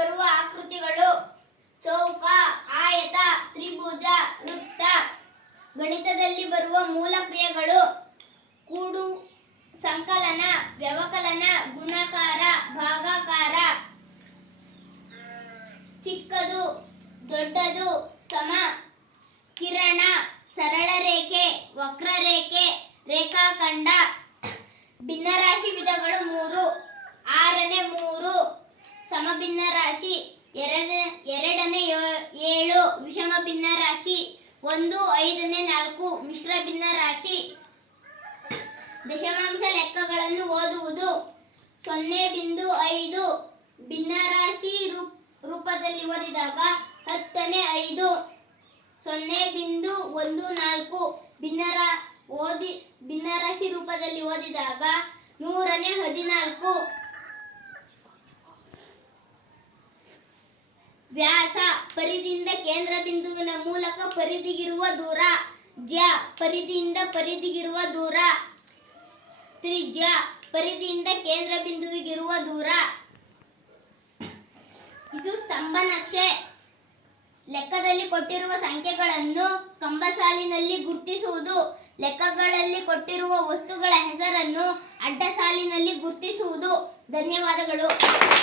ಬರುವ ಆಕೃತಿಗಳು. ಚೌಕ, ಆಯತ, ತ್ರಿಭುಜ, ವೃತ್ತ. ಗಣಿತದಲ್ಲಿ ಬರುವ ಮೂಲ ಕ್ರಿಯೆಗಳು. ಕೂಡು, ಸಂಕಲನ, ವ್ಯವಕಲನ, ಗುಣಾಕಾರ, ಭಾಗಾಕಾರ. ಚಿಕ್ಕದು, ದೊಡ್ಡದು, ಸಮ. ಕಿರಣ, ಸರಳ ರೇಖೆ, ವಕ್ರರೇಖೆ, ರೇಖಾಖಂಡ. ರಾಶಿ ಎರಡನೇ ಎರಡನೇ ಏಳು ವಿಷಮ ಭಿನ್ನ ರಾಶಿ, ಒಂದು, ಐದನೇ, ನಾಲ್ಕು ಮಿಶ್ರ ಭಿನ್ನ ರಾಶಿ. ದಶಮಾಂಶ ಲೆಕ್ಕಗಳನ್ನು ಓದುವುದು. ಸೊನ್ನೆ ಬಿಂದು ಐದು ಭಿನ್ನರಾಶಿ ರೂಪ್- ರೂಪದಲ್ಲಿ ಓದಿದಾಗ ಹತ್ತನೇ ಐದು ಸೊನ್ನೆ ಬಿಂದು ಒಂದು, ನಾಲ್ಕು ಭಿನ್ನರ ಓದಿ ಭಿನ್ನರಾಶಿ ರೂಪದಲ್ಲಿ ಓದಿದಾಗ ನೂರನೇ ಹದಿನಾಲ್ಕು ವ್ಯಾಸ ಪರಿಧಿಯಿಂದ ಕೇಂದ್ರ ಬಿಂದುವಿನ ಮೂಲಕ ಪರಿಧಿಗಿರುವ ದೂರ, ಜ್ಯ ಪರಿಧಿಯಿಂದ ಪರಿಧಿಗಿರುವ ದೂರ, ತ್ರಿಜ್ಯ ಪರಿಧಿಯಿಂದ ಕೇಂದ್ರ ಬಿಂದುವಿಗಿರುವ ದೂರ. ಇದು ಸ್ತಂಭ ನಕ್ಷೆ. ಲೆಕ್ಕದಲ್ಲಿ ಕೊಟ್ಟಿರುವ ಸಂಖ್ಯೆಗಳನ್ನು ಕಂಬಸಾಲಿನಲ್ಲಿ ಗುರುತಿಸುವುದು, ಲೆಕ್ಕಗಳಲ್ಲಿ ಕೊಟ್ಟಿರುವ ವಸ್ತುಗಳ ಹೆಸರನ್ನು ಅಡ್ಡಸಾಲಿನಲ್ಲಿ ಗುರ್ತಿಸುವುದು. ಧನ್ಯವಾದಗಳು.